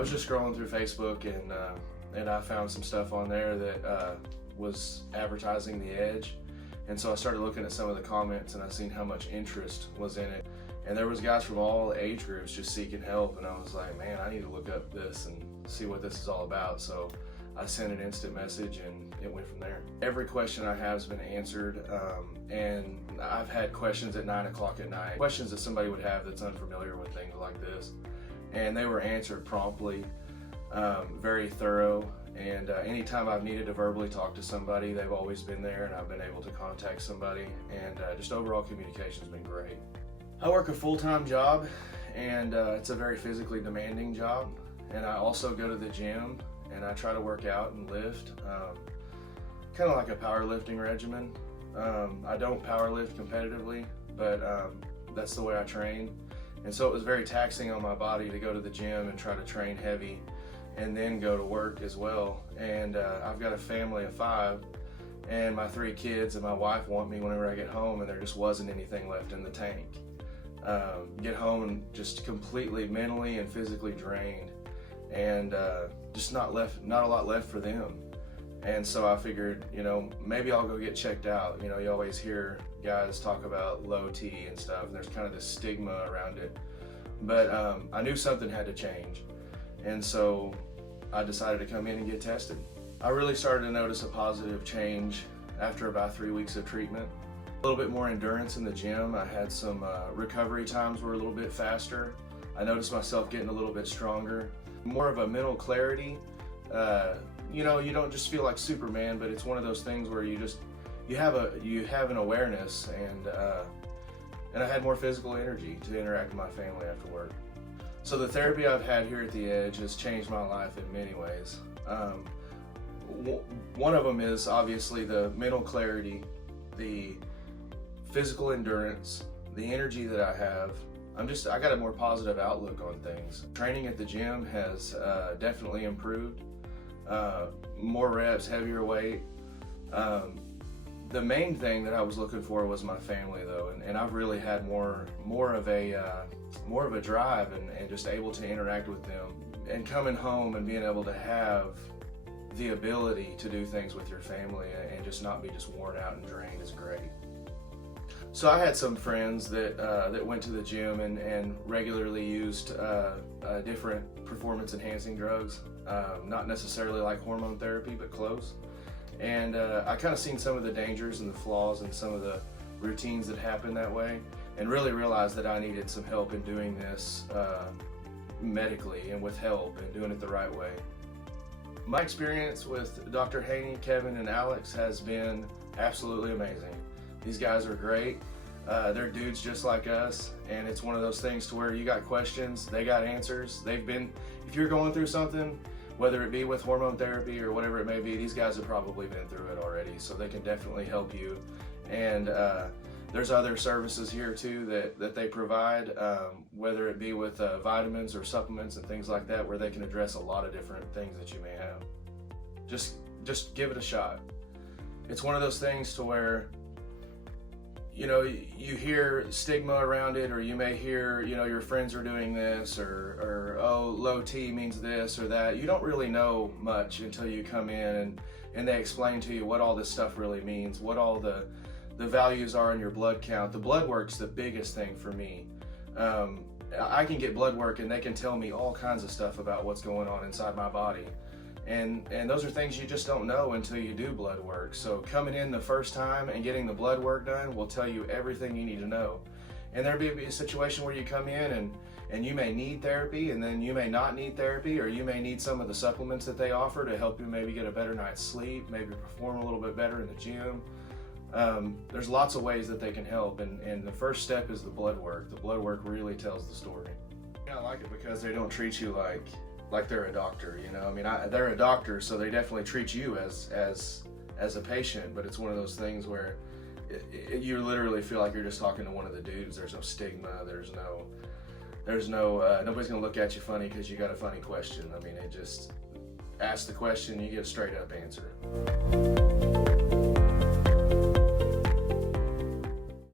was just scrolling through Facebook and I found some stuff on there that was advertising the Edge. And so I started looking at some of the comments and I seen how much interest was in it. And there was guys from all age groups just seeking help. And I was like, man, I need to look up this and see what this is all about. So I sent an instant message and it went from there. Every question I have has been answered. And I've had questions at 9 o'clock at night, questions that somebody would have that's unfamiliar with things like this. And they were answered promptly, very thorough. And anytime I've needed to verbally talk to somebody, they've always been there and I've been able to contact somebody, and just overall communication's been great. I work a full-time job and it's a very physically demanding job, and I also go to the gym and I try to work out and lift, kind of like a powerlifting regimen. I don't powerlift competitively, but that's the way I train. And so it was very taxing on my body to go to the gym and try to train heavy and then go to work as well. And I've got a family of 5, and my 3 kids and my wife want me whenever I get home, and there just wasn't anything left in the tank. Get home and just completely mentally and physically drained, and just not a lot left for them. And so I figured, you know, maybe I'll go get checked out. You know, you always hear guys talk about low T and stuff, and there's kind of this stigma around it. But I knew something had to change. And so I decided to come in and get tested. I really started to notice a positive change after about 3 weeks of treatment. A little bit more endurance in the gym. I had some recovery times were a little bit faster. I noticed myself getting a little bit stronger. More of a mental clarity. You know, you don't just feel like Superman, but it's one of those things where you have an awareness, and I had more physical energy to interact with my family after work. So the therapy I've had here at the Edge has changed my life in many ways. One of them is obviously the mental clarity, the physical endurance, the energy that I have. I got a more positive outlook on things. Training at the gym has definitely improved. More reps, heavier weight. The main thing that I was looking for was my family, though, and I've really had more of a drive and just able to interact with them. And coming home and being able to have the ability to do things with your family and just not be just worn out and drained is great. So I had some friends that went to the gym and regularly used different performance enhancing drugs, not necessarily like hormone therapy, but close. And I kind of seen some of the dangers and the flaws and some of the routines that happen that way, and really realized that I needed some help in doing this medically and with help and doing it the right way. My experience with Dr. Haney, Kevin, and Alex has been absolutely amazing. These guys are great. They're dudes just like us, and it's one of those things to where you got questions, they got answers. If you're going through something, whether it be with hormone therapy or whatever it may be, these guys have probably been through it already, so they can definitely help you. And there's other services here too that they provide, whether it be with vitamins or supplements and things like that, where they can address a lot of different things that you may have. Just give it a shot. It's one of those things to where, you know, you hear stigma around it, or you may hear, you know, your friends are doing this, or oh, low T means this or that. You don't really know much until you come in and they explain to you what all this stuff really means, what all the values are in your blood count. The blood work's the biggest thing for me. I can get blood work and they can tell me all kinds of stuff about what's going on inside my body. And those are things you just don't know until you do blood work. So coming in the first time and getting the blood work done will tell you everything you need to know. And there'll be a situation where you come in and you may need therapy, and then you may not need therapy, or you may need some of the supplements that they offer to help you maybe get a better night's sleep, maybe perform a little bit better in the gym. There's lots of ways that they can help, and the first step is the blood work. The blood work really tells the story. I like it because they don't treat you like they're a doctor, you know. I mean, they're a doctor, so they definitely treat you as a patient, but it's one of those things where you literally feel like you're just talking to one of the dudes. There's no stigma, nobody's gonna look at you funny because you got a funny question. I mean, it just ask the question, you get a straight up answer.